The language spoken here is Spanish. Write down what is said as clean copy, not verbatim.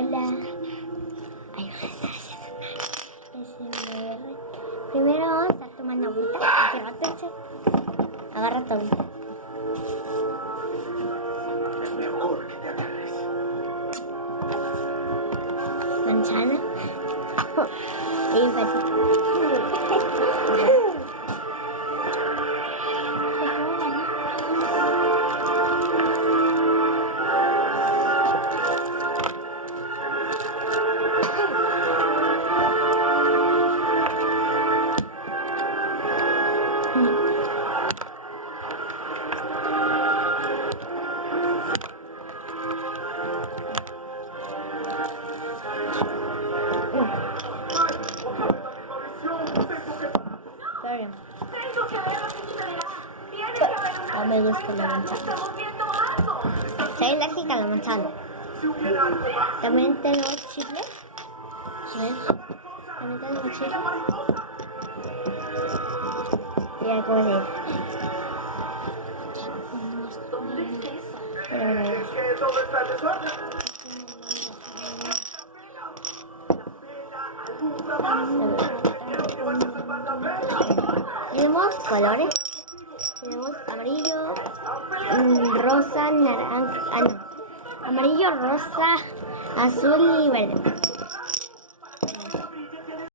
Hola. Ay, primero vamos a estar tomando agüita. Agárrate. Agarra todo. Es mejor que te agarres. Manzana. Bien fácil. Tengo que ver lo que sucederá. Tienes que haber una No me gusta la manzana. Estamos viendo algo. Soy alérgica a la manzana. También tenemos chicle. ¿Ves? También tenemos chicle. Mira cómo se ¿Dónde es eso? Mira. ¿Qué es todo está en desorden? ¿Alguna más? Quiero que vayas a salvar la vela. Tenemos colores. Tenemos amarillo, rosa, naranja. Ah, no. Amarillo, rosa, azul y verde.